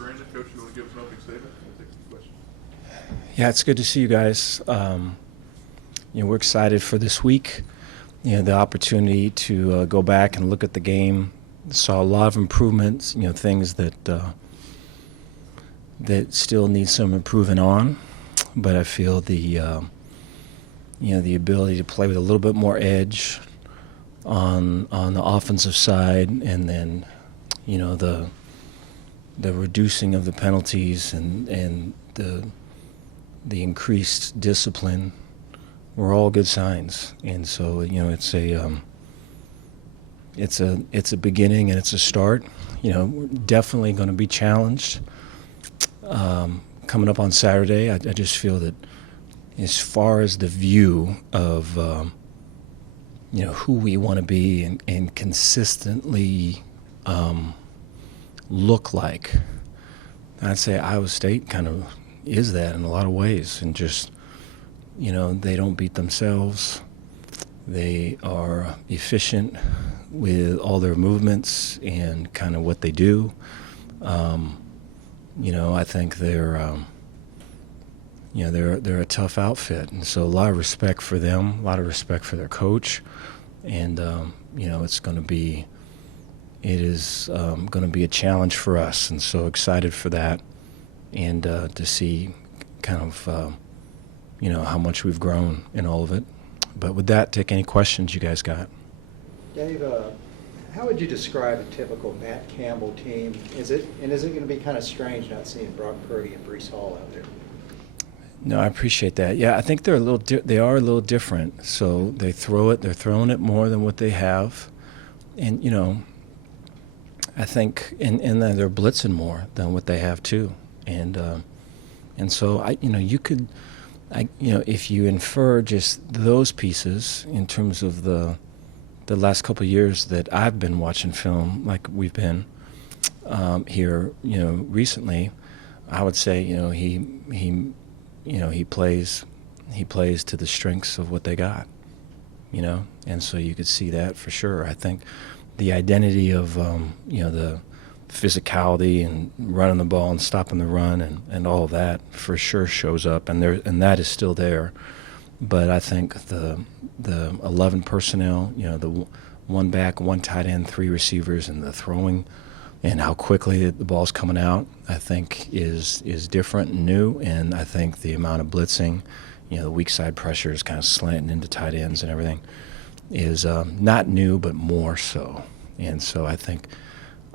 Aranda. Coach, you want to give us an opening statement? We'll take some questions. Yeah, it's good to see you guys. We're excited for this week. The opportunity to go back and look at the game. Saw a lot of improvements. Things that still need some improving on. But I feel the ability to play with a little bit more edge on the offensive side, and then the reducing of the penalties and the increased discipline were all good signs. And so it's a beginning and it's a start. We're definitely going to be challenged coming up on Saturday. I just feel that as far as the view of who we want to be and consistently look like, I'd say Iowa State kind of is that in a lot of ways. And just they don't beat themselves. They are efficient with all their movements and kind of what they do. I think they're a tough outfit, and so a lot of respect for them, a lot of respect for their coach, and it is going to be a challenge for us, and so excited for that, and to see kind of how much we've grown in all of it. But with that, take any questions you guys got. Dave, how would you describe a typical Matt Campbell team? Is it going to be kind of strange not seeing Brock Purdy and Breece Hall out there? No, I appreciate that. Yeah, I think they are a little different. So they're throwing it more than what they have, and I think and then they're blitzing more than what they have too, and so if you infer just those pieces in terms of the last couple of years that I've been watching film, like we've been here, recently, I would say, he plays to the strengths of what they got, and so you could see that for sure. I think the identity of the physicality and running the ball and stopping the run and all of that for sure shows up, and that is still there. But I think the 11 personnel, the one back, one tight end, three receivers, and the throwing and how quickly the ball's coming out, I think is different and new. And I think the amount of blitzing, the weak side pressure is kind of slanting into tight ends and everything is not new, but more so. And so I think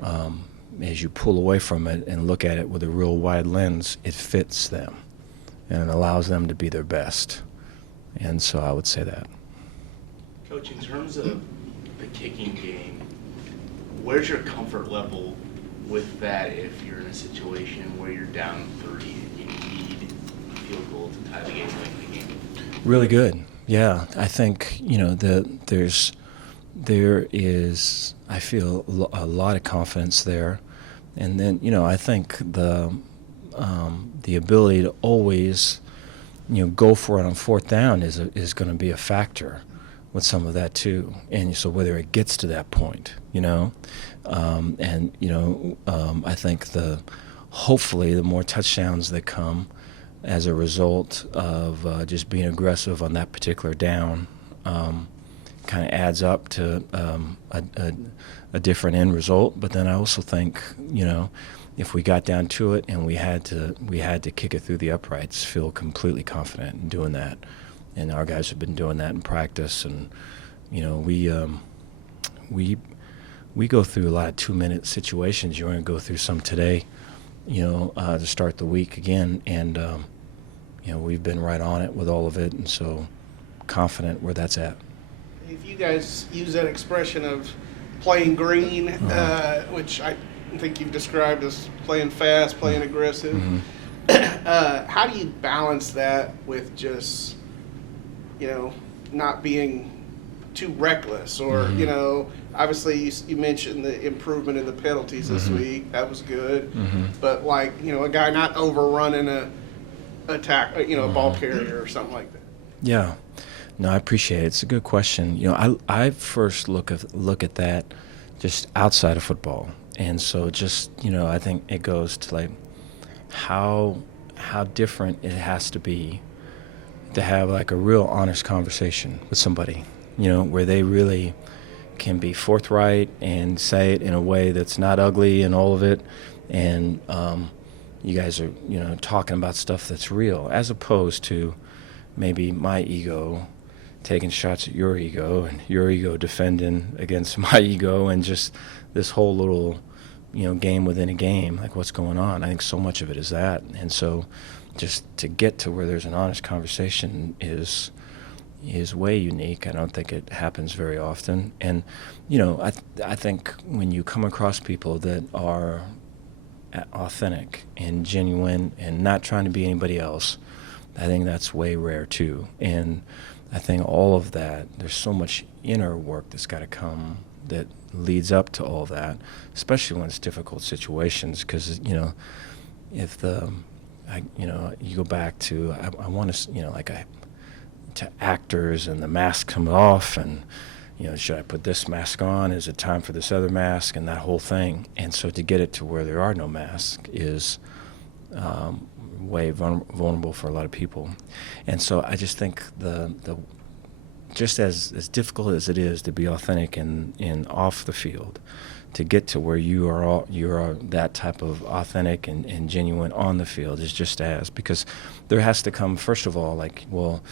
as you pull away from it and look at it with a real wide lens, it fits them and it allows them to be their best. And so I would say that. Coach, in terms of the kicking game, where's your comfort level with that if you're in a situation where you're down 30 and you need a field goal to tie the game, win the game? Really good. Yeah, I think there is I feel a lot of confidence there, and then I think the ability to always go for it on fourth down is going to be a factor with some of that too. And so whether it gets to that point, I think hopefully the more touchdowns that come as a result of just being aggressive on that particular down kind of adds up to a different end result. But then I also think, if we got down to it and we had to kick it through the uprights, feel completely confident in doing that. And our guys have been doing that in practice, and we go through a lot of 2-minute situations. You're going to go through some today, to start the week again, and we've been right on it with all of it, and so confident where that's at. If you guys use that expression of playing green, which I think you've described as playing fast, playing aggressive, how do you balance that with just, not being too reckless? Or, obviously you mentioned the improvement in the penalties this week. That was good. But, a guy not overrunning a ball carrier or something like that. Yeah. No, I appreciate it. It's a good question. I first look at that just outside of football. And so just, I think it goes to like how different it has to be to have like a real honest conversation with somebody, where they really can be forthright and say it in a way that's not ugly and all of it. And you guys are, talking about stuff that's real, as opposed to maybe my ego taking shots at your ego and your ego defending against my ego, and just this whole little, game within a game, like what's going on. I think so much of it is that. And so just to get to where there's an honest conversation is way unique. I don't think it happens very often. And, I think when you come across people that are authentic and genuine and not trying to be anybody else, I think that's way rare too. And I think all of that, there's so much inner work that's got to come that leads up to all that, especially when it's difficult situations. Because, if you go back to, I want to, to actors and the mask comes off and, should I put this mask on? Is it time for this other mask? And that whole thing. And so to get it to where there are no masks is way vulnerable for a lot of people. And so I just think the just as difficult as it is to be authentic in off the field, to get to where you are that type of authentic and genuine on the field is just as, because there has to come, first of all, like, well,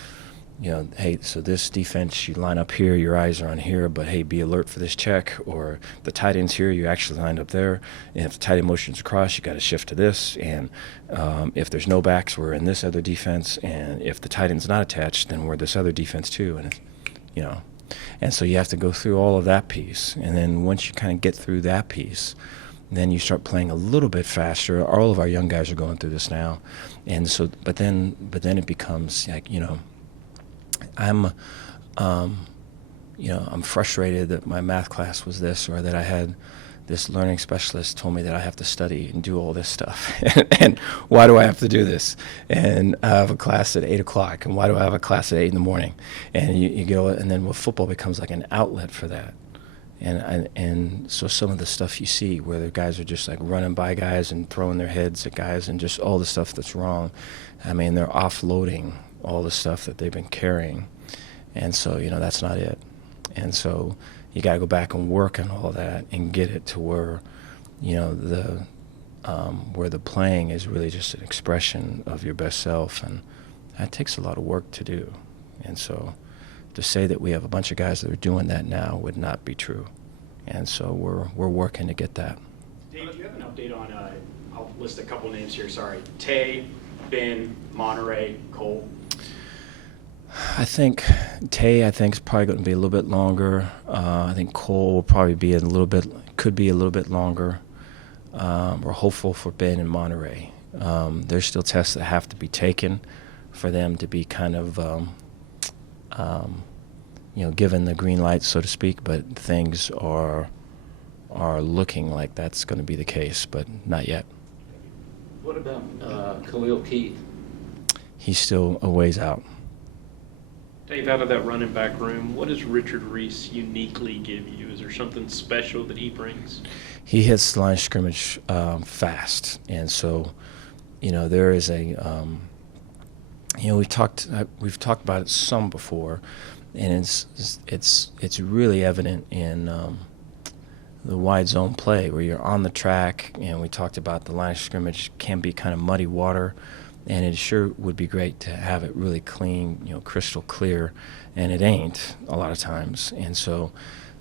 hey, so this defense, you line up here, your eyes are on here, but hey, be alert for this check, or the tight end's here, you actually lined up there, and if the tight end motion's across, you got to shift to this, and if there's no backs, we're in this other defense, and if the tight end's not attached, then we're this other defense too, and and so you have to go through all of that piece, and then once you kind of get through that piece, then you start playing a little bit faster. All of our young guys are going through this now, and so, but then it becomes like, I'm frustrated that my math class was this, or that I had this learning specialist told me that I have to study and do all this stuff. And why do I have to do this? And I have a class at 8 o'clock. And why do I have a class at 8 in the morning? And you go, and then football becomes like an outlet for that. And so some of the stuff you see where the guys are just like running by guys and throwing their heads at guys and just all the stuff that's wrong. I mean, they're offloading all the stuff that they've been carrying. And so, that's not it. And so you got to go back and work on all that and get it to where, where the playing is really just an expression of your best self. And that takes a lot of work to do. And so to say that we have a bunch of guys that are doing that now would not be true. And so we're working to get that. Dave, do you have an update on, I'll list a couple names here, sorry, Tay, Ben, Monterey, Cole? I think Tay, is probably going to be a little bit longer. I think Cole will probably be could be a little bit longer. We're hopeful for Ben and Monterey. There's still tests that have to be taken for them to be kind of, given the green light, so to speak. But things are looking like that's going to be the case, but not yet. What about Khalil Keith? He's still a ways out. Dave, out of that running back room, what does Richard Reese uniquely give you? Is there something special that he brings? He hits the line of scrimmage fast, and so, there is a, we've talked about it some before, and it's really evident in the wide zone play where you're on the track, and we talked about the line of scrimmage can be kind of muddy water. And it sure would be great to have it really clean, crystal clear, and it ain't a lot of times. And so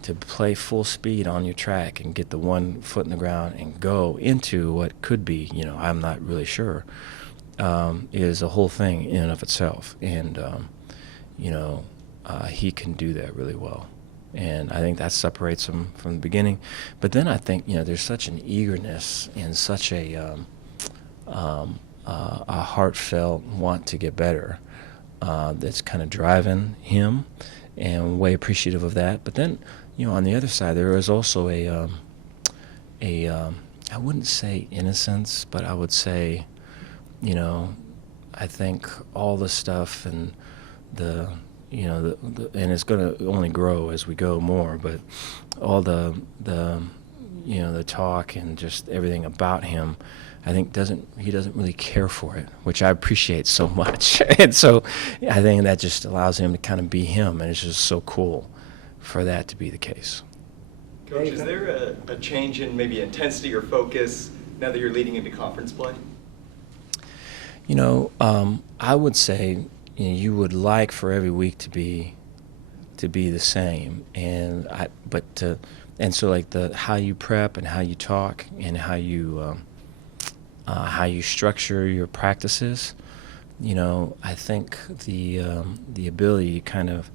to play full speed on your track and get the 1 foot in the ground and go into what could be, I'm not really sure, is a whole thing in and of itself. And, he can do that really well. And I think that separates him from the beginning. But then I think, there's such an eagerness and such a heartfelt want to get better that's kind of driving him, and way appreciative of that. But then, on the other side, there is also a I wouldn't say innocence, but I would say, I think all the stuff and the and it's going to only grow as we go more, but all the the talk and just everything about him, I think he doesn't really care for it, which I appreciate so much. And so I think that just allows him to kind of be him, and it's just so cool for that to be the case. Coach, is there a change in maybe intensity or focus now that you're leading into conference play? I would say you would like for every week to be the same, and so like how you prep and how you talk and how you structure your practices. I think the ability to kind of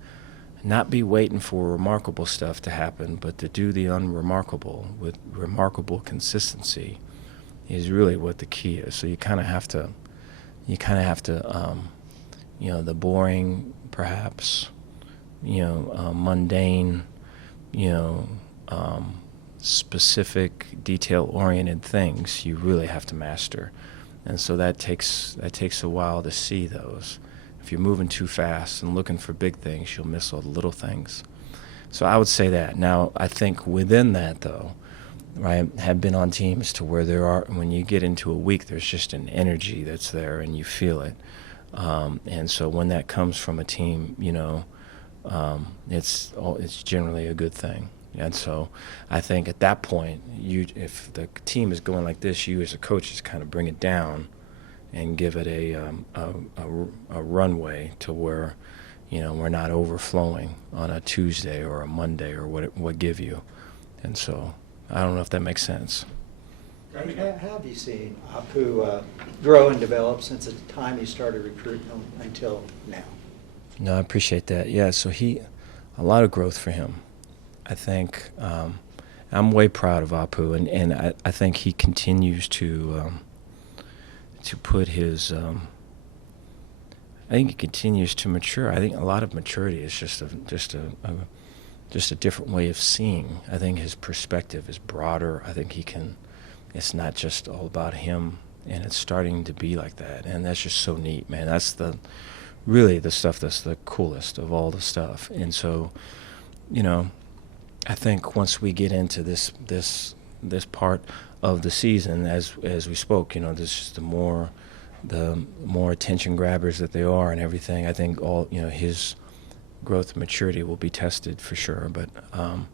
not be waiting for remarkable stuff to happen, but to do the unremarkable with remarkable consistency is really what the key is. So you kind of have to, the boring, perhaps, mundane, specific, detail-oriented things you really have to master, and so that takes a while to see those. If you're moving too fast and looking for big things, you'll miss all the little things. So I would say that. Now, I think within that, though, right, have been on teams to where when you get into a week, there's just an energy that's there and you feel it. And so when that comes from a team, it's generally a good thing. And so I think at that point, if the team is going like this, you as a coach just kind of bring it down and give it a runway to where, we're not overflowing on a Tuesday or a Monday or what give you. And so I don't know if that makes sense. How have you seen Apu grow and develop since the time you started recruiting him until now? No, I appreciate that. Yeah, so a lot of growth for him. I think I'm way proud of Apu, and I think he continues to put his. I think he continues to mature. I think a lot of maturity is just a different way of seeing. I think his perspective is broader. I think he can. It's not just all about him, and it's starting to be like that, and that's just so neat, man. That's really the stuff that's the coolest of all the stuff. And so, I think once we get into this part of the season, as we spoke, this is the more attention grabbers that they are and everything. I think all his growth and maturity will be tested for sure. But I'm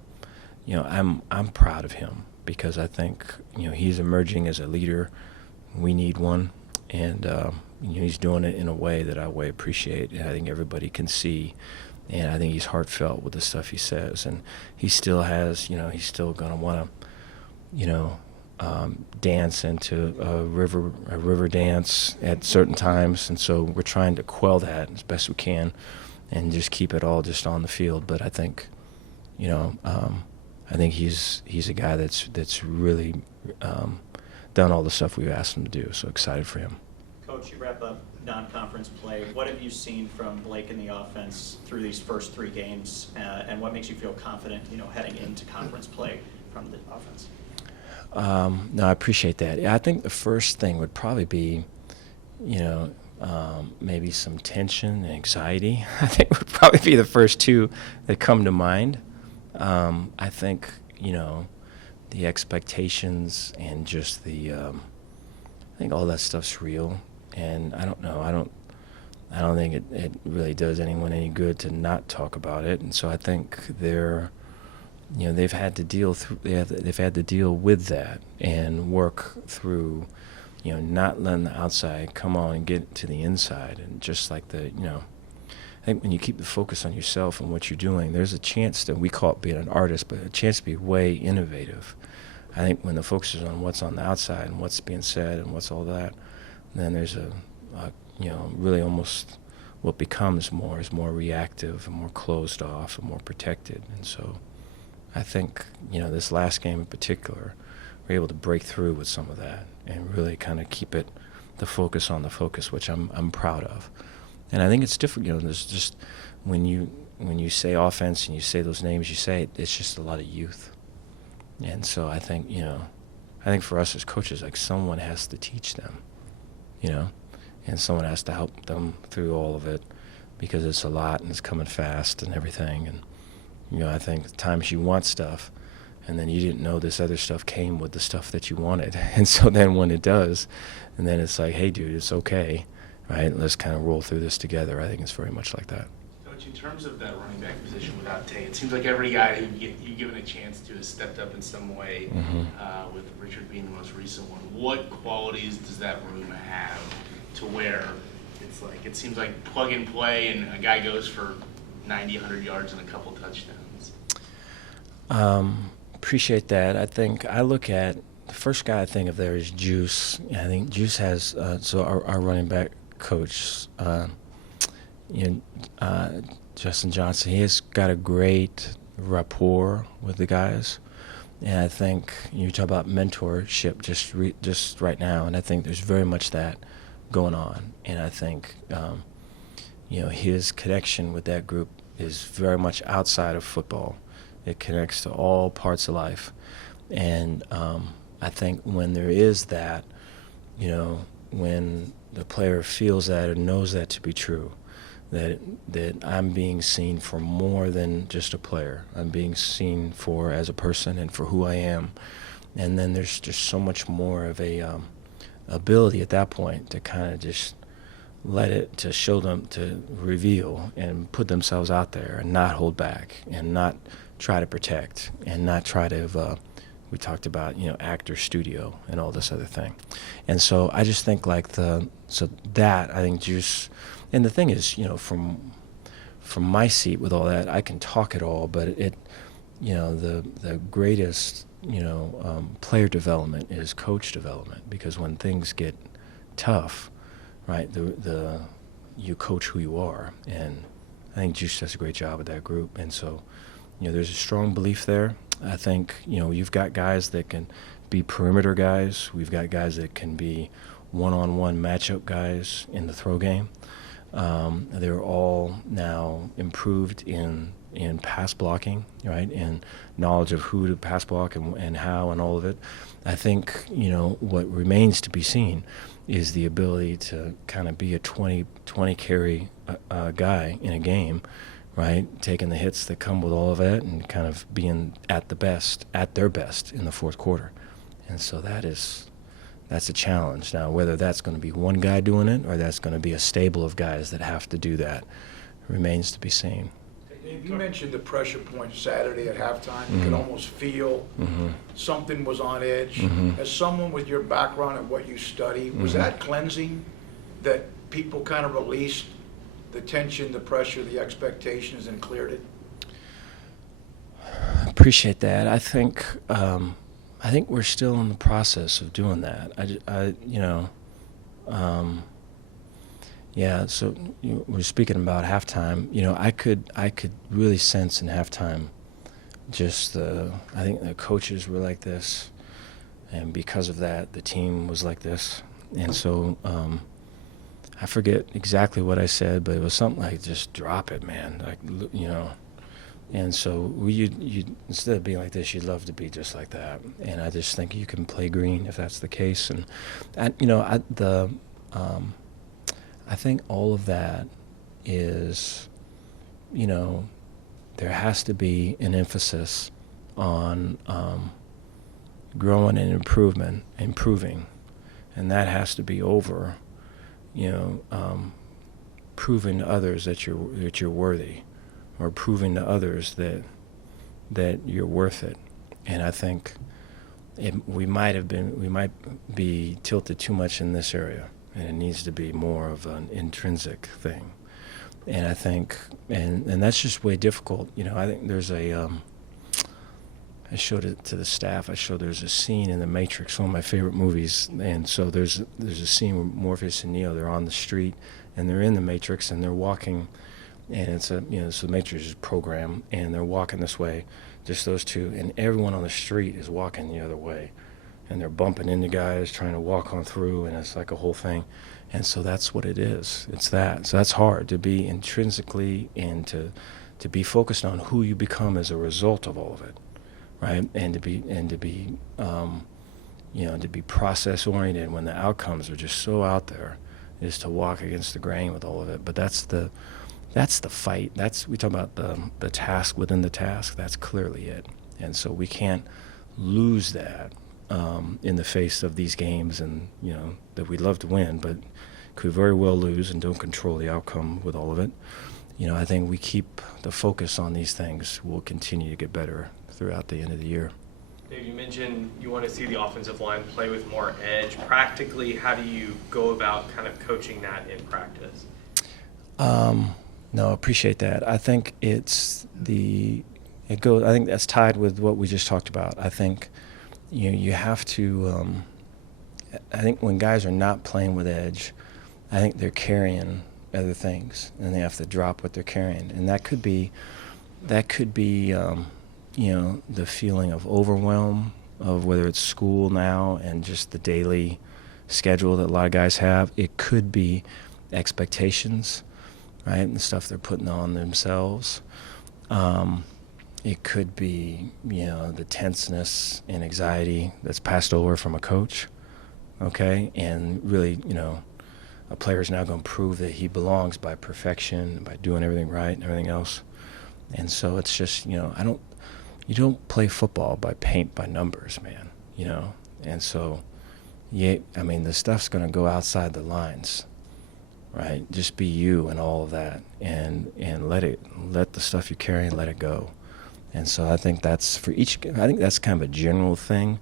proud of him because I think he's emerging as a leader. We need one, and he's doing it in a way that I way appreciate, and I think everybody can see. And I think he's heartfelt with the stuff he says, and he still has, he's still going to want to, dance into a river dance at certain times, and so we're trying to quell that as best we can, and just keep it all just on the field. But I think, I think he's a guy that's really done all the stuff we've asked him to do. So excited for him. Coach, you wrap up non-conference play. What have you seen from Blake in the offense through these first 3 games, and what makes you feel confident, heading into conference play from the offense? No, I appreciate that. Yeah, I think the first thing would probably be, maybe some tension and anxiety. I think would probably be the first 2 that come to mind. I think, the expectations and just I think all that stuff's real. And I don't know. I don't think it really does anyone any good to not talk about it. And so I think they've had to deal with that and work through, not letting the outside come on and get to the inside. And just like I think when you keep the focus on yourself and what you're doing, there's a chance that we call it being an artist, but a chance to be way innovative. I think when the focus is on what's on the outside and what's being said and what's all that, then there's really almost what becomes more reactive and more closed off and more protected. And so I think, this last game in particular, we're able to break through with some of that and really kind of keep the focus on the focus, which I'm proud of. And I think it's different, there's just, when you say offense and you say those names you say, it's just a lot of youth. And so I think, for us as coaches, like someone has to teach them, and someone has to help them through all of it because it's a lot and it's coming fast and everything. And, I think the times you want stuff and then you didn't know this other stuff came with the stuff that you wanted. And so then when it does, and then it's like, hey, dude, it's okay, right? Let's kind of roll through this together. I think it's very much like that. Coach, in terms of that running back position without Tay, it seems like every guy who you've given a chance to has stepped up in some way, with Richard being the most recent one. What qualities does that room have to where it's like, it seems like plug and play and a guy goes for 90, 100 yards and a couple touchdowns? Appreciate that. I think I look at the first guy I think of there is Juice. I think Juice has, so our running back coach, Justin Johnson, he has got a great rapport with the guys. And I think you talk about mentorship just right now, and I think there's very much that going on. And I think, his connection with that group is very much outside of football. It connects to all parts of life. And I think when there is that, when the player feels that or knows that to be true, that I'm being seen for more than just a player. I'm being seen for as a person and for who I am. And then there's just so much more of a ability at that point to kind of just let it, to show them, to reveal and put themselves out there and not hold back and not try to protect and not try to, we talked about, actor studio and all this other thing. And so I just think I think Juice, and the thing is, from my seat with all that, I can talk it all, but the greatest, player development is coach development, because when things get tough, right, you coach who you are. And I think Juice does a great job with that group. And so, there's a strong belief there. I think, you've got guys that can be perimeter guys. We've got guys that can be one-on-one matchup guys in the throw game. They're all now improved in pass blocking, right, and knowledge of who to pass block and how and all of it. I think, what remains to be seen is the ability to kind of be a 20 carry guy in a game, right, taking the hits that come with all of it and kind of being at their best in the fourth quarter. And so that's a challenge. Now, whether that's going to be one guy doing it or that's going to be a stable of guys that have to do that remains to be seen. Dave, you mentioned the pressure point Saturday at halftime. You could almost feel something was on edge. As someone with your background and what you study, was that cleansing, that people kind of released the tension, the pressure, the expectations, and cleared it? Appreciate that. I think we're still in the process of doing that. So we're speaking about halftime. I could really sense in halftime just I think the coaches were like this, and because of that, the team was like this. And so I forget exactly what I said, but it was something like, just drop it, man. And so you instead of being like this, you'd love to be just like that. And I just think you can play green if that's the case. And I think all of that is, there has to be an emphasis on growing and improving, and that has to be over, proving to others that you're worthy, or proving to others that you're worth it. And I think we might be tilted too much in this area, and it needs to be more of an intrinsic thing. And I think, and that's just way difficult. I think there's I showed it to the staff. There's a scene in The Matrix, one of my favorite movies. And so there's a scene where Morpheus and Neo, they're on the street, and they're in the Matrix, and they're walking, and it's so the Matrix is program, and they're walking this way, just those two, and everyone on the street is walking the other way, and they're bumping into guys trying to walk on through, and it's like a whole thing. And so that's what it is. It's that. So that's hard, to be intrinsically and to be focused on who you become as a result of all of it, right? And to be process oriented when the outcomes are just so out there, is to walk against the grain with all of it. But that's the fight. We talk about the task within the task. That's clearly it. And so we can't lose that in the face of these games, and that we'd love to win, but could very well lose and don't control the outcome with all of it. I think we keep the focus on these things. We'll continue to get better throughout the end of the year. Dave, you mentioned you want to see the offensive line play with more edge. Practically, how do you go about kind of coaching that in practice? No, appreciate that. I think I think that's tied with what we just talked about. I think you have to. I think when guys are not playing with edge, I think they're carrying other things, and they have to drop what they're carrying, and that could be the feeling of overwhelm of whether it's school now and just the daily schedule that a lot of guys have. It could be expectations, right, and the stuff they're putting on themselves. It could be, the tenseness and anxiety that's passed over from a coach, okay, and really, a player's now going to prove that he belongs by perfection, by doing everything right and everything else. And so it's just, you don't play football by paint by numbers, man, And so, the stuff's going to go outside the lines, right? Just be you and all of that, and let the stuff you carry and let it go. And so I think that's kind of a general thing.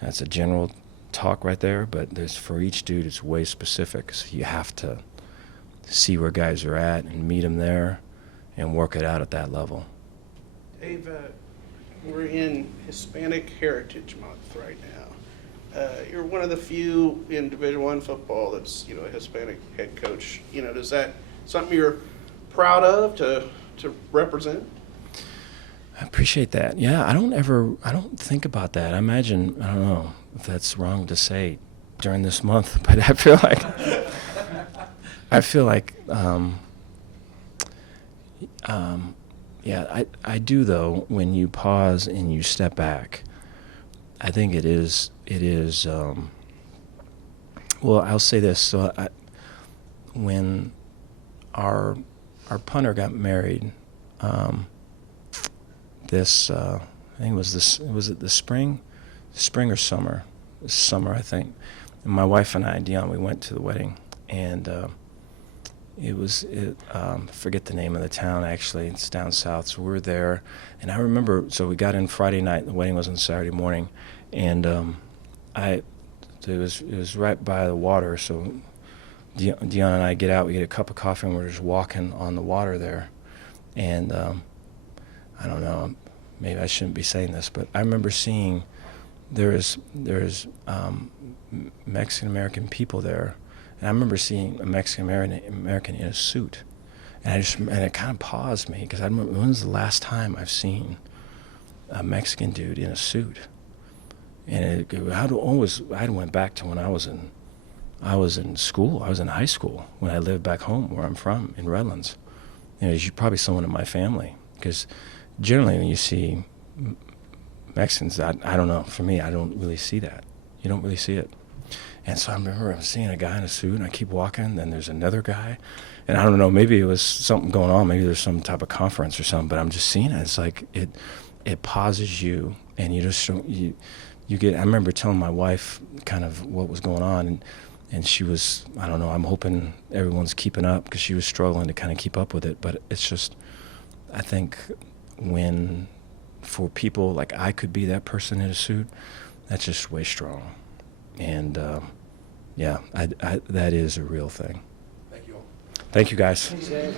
That's a general talk right there, but for each dude it's way specific. So you have to see where guys are at and meet them there and work it out at that level. Dave, we're in Hispanic Heritage Month right now. You're one of the few in Division I football that's a Hispanic head coach. Is that something you're proud of to represent? I appreciate that. Yeah, I don't think about that. I don't know if that's wrong to say during this month, but I feel like, I do though, when you pause and you step back, I think it is, well, I'll say this. So when our punter got married, I think was it the spring or summer? Summer, I think. And my wife and I, Dion, we went to the wedding, and forget the name of the town, actually. It's down south, so we were there. And I remember, so we got in Friday night, the wedding was on Saturday morning, and it was right by the water, so Dion and I get out, we get a cup of coffee, and we're just walking on the water there. And I don't know, maybe I shouldn't be saying this, but I remember seeing there's Mexican-American people there, and I remember seeing a Mexican-American in a suit, and it kind of paused me, because I remember, when was the last time I've seen a Mexican dude in a suit? And I went back to when I was in school. I was in high school when I lived back home where I'm from in Redlands. You're probably someone in my family, because generally when you see Mexicans, I don't know, for me, I don't really see that. You don't really see it. And so I remember seeing a guy in a suit, and I keep walking, then there's another guy, and I don't know, maybe it was something going on, maybe there's some type of conference or something, but I'm just seeing it. It's like it pauses you, and you just you get. I remember telling my wife kind of what was going on, and she was, I don't know, I'm hoping everyone's keeping up, because she was struggling to kind of keep up with it. But it's just, I think when, for people, like I could be that person in a suit, that's just way strong. And that is a real thing. Thank you all. Thank you, guys. Thanks, Dave.